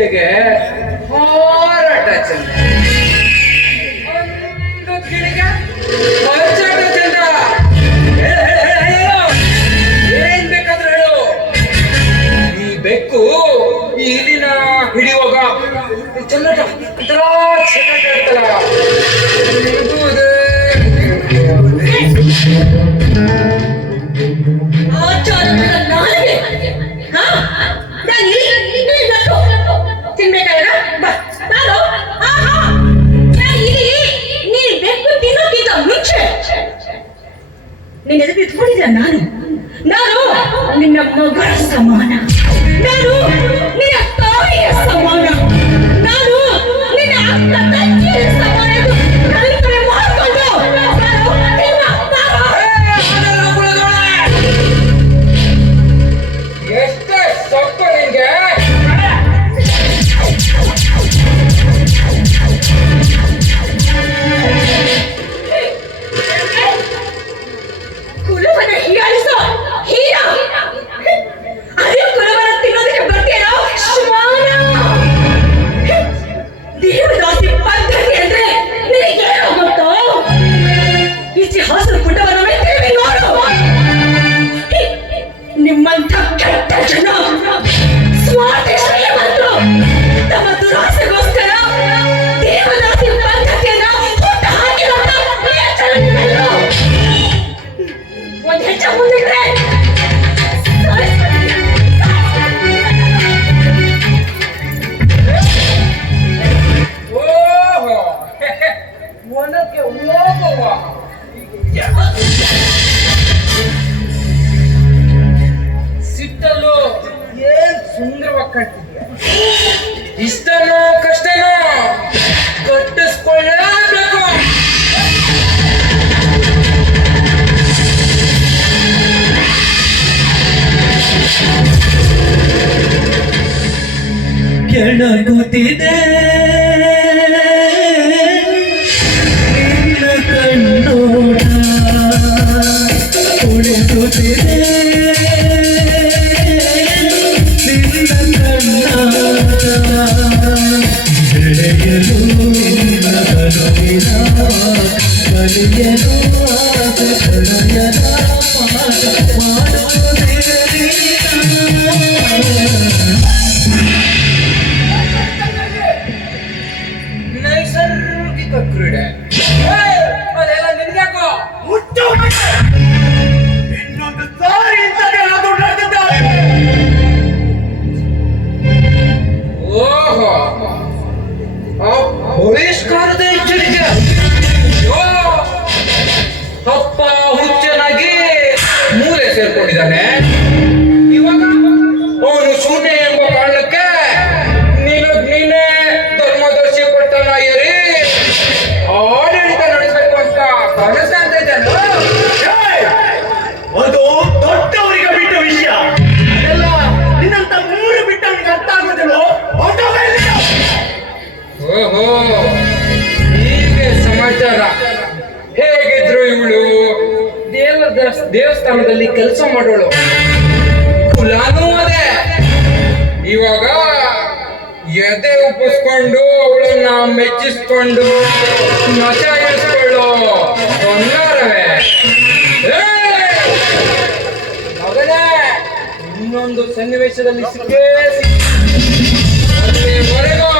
ರೆಕ್ಕೆಗೆ ಹಾರಾಟ ಚಂದ, ಒಂದು ಗಿಳಿಗೆ ಹೊರಚಾಟ ಚಂದ. ಏನ್ ಬೇಕಾದ್ರೂ ಹೇಳು. ಈ ಬೆಕ್ಕು ಈ ಇಲಿನ ಹಿಡಿಯುವಾಗ ಚೆನ್ನಟ ಒಂಥರ ಚೆನ್ನಟ ಇರ್ತಲ್ಲ, ನಿನ್ನ ಎದುರು ಇಟ್ಕೊಂಡಿದ್ದ ನಾನು ನಿನ್ನ ಮಗಳ ಸಮಾನ, ನಾನು ನಿನ್ನ ತಾಯಿಯ ಸಮಾನ, ನಾನು ನಿನ್ನ ಅಕ್ಕ ತಂಗಿಯ ಸಮಾನ. ಎಷ್ಟೇ ಸೊಪ್ಪು ನಿಂಗೆ. ಕುಲವನ್ನ ಹೀಯಾಳಿಸೋ ಹೀಯ, ಅದೇ ಕುಲವನ್ನ ತಿನ್ನೋದಕ್ಕೆ ಬರ್ತೀಯೋ ಶ್ವಾನ. ದೇವದಾಸಿ ಪದ್ಧತಿ ಅಂದ್ರೆ ನಿನಗೇನೋ ಗೊತ್ತೋ? ಇತಿಹಾಸದ ಪುಟವನ್ನು ತಿರುಗಿ ನೋಡು. ನಿಮ್ಮಂಥ ಕೆಟ್ಟ ಜನ ಸ್ವಾರ್ಥಿ ಶ್ರೀಮಂತರು ತಮ್ಮ ದುರಾಸೆಗೋಸ್ಕರ ದೇವದಾಸಿ ಪದ್ಧತಿಯನ್ನ ಹುಟ್ಟು ಹಾಕಿದಂತ ಒಂದು ಹೆಜ್ಜೆ ಮುಂದಿಟ್ರೆ ಓಹೋ ಒನಕ್ಕೆ ಹೋಗುವ. ಸಿಟ್ಟಲು ಏನ್ ಸುಂದರವಾಗಿ ಕಾಣ್ತಿದ್ಯಾ. ಇಷ್ಟನೋ ಕಷ್ಟನೋ ಕಟ್ಟಿಸ್ಕೊಳ್ಳೇಬೇಕು. ಕೆಳಗುತ್ತಿದೆ ನಿನ್ನ ಕಣ್ಣೋಟ, ಉಳಿಸುತ್ತಿದೆ ನಿನ್ನ ಕಣ್ಣಾಟ, ಬೆಳೆಯಲು ನಿನ್ನ ಕರುವಿನ ಕಲಿಯಲು ಆಸೆ ಕಳೆಯದ ಪಾಠ ಮಾಡುವುದಿದೆ ನೈಸರ್ಗಿಕ ಕ್ರೀಡೆ ಅದೆಲ್ಲ ನಿನ್ಗ್ಯಾಕೋ? ಮುಚ್ಚು ಇನ್ನೊಂದು ಸಾರಿ ಇಂಥದ್ದೆಲ್ಲ ದುಡ್ಡಾಡ್ತಿದ್ದಾರೆ. ಓಹೋ, ಬಹಿಷ್ಕಾರದ ಎಚ್ಚರಿಕೆ. ಅಪ್ಪ ಹುಚ್ಚನಾಗಿ ಮೂಲೆ ಸೇರ್ಕೊಂಡಿದ್ದಾನೆ. ಇವಾಗ ಅವನು ಶೂನ್ಯ ಎಂಬ ಕಾರಣಕ್ಕೆ ನೀನೇ ಧರ್ಮದರ್ಶಿ ಪಟ್ಟಣ ಏರಿ ಆಡಳಿತ ನಡೆಸಬೇಕು ಅಂತ ಕನಸ ಅಂತ ಇದ್ದಾನೆ. ಅದು ದೊಡ್ಡವರಿಗೆ ಬಿಟ್ಟ ವಿಷಯ, ಅದೆಲ್ಲ ನಿನ್ನಂತ ಮೂರು ಬಿಟ್ಟವರಿಗೆ ಅರ್ಥ ಆಗೋದಿಲ್ಲೋ. ಓಹೋ, ಹೀಗೆ ಸಮಾಚಾರ. ಹೇಗಿದ್ರು ಇವಳು ದೇವಸ್ಥಾನದಲ್ಲಿ ಕೆಲಸ ಮಾಡೋಳು, ಕುಲಾನೂ ಅದೇ. ಇವಾಗ ಎದೆ ಉಪ್ಪಿಸ್ಕೊಂಡು ಅವಳನ್ನ ಮೆಚ್ಚಿಸ್ಕೊಂಡು ಮಜ ಇಳಿಸ್ಕೊಳ್ಳೋ ಹೊನ್ನಾರವೇ. ಮಗನೇ, ಇನ್ನೊಂದು ಸನ್ನಿವೇಶದಲ್ಲಿ ಸಿಕ್ಕೇ ಅಲ್ಲಿವರೆಗೂ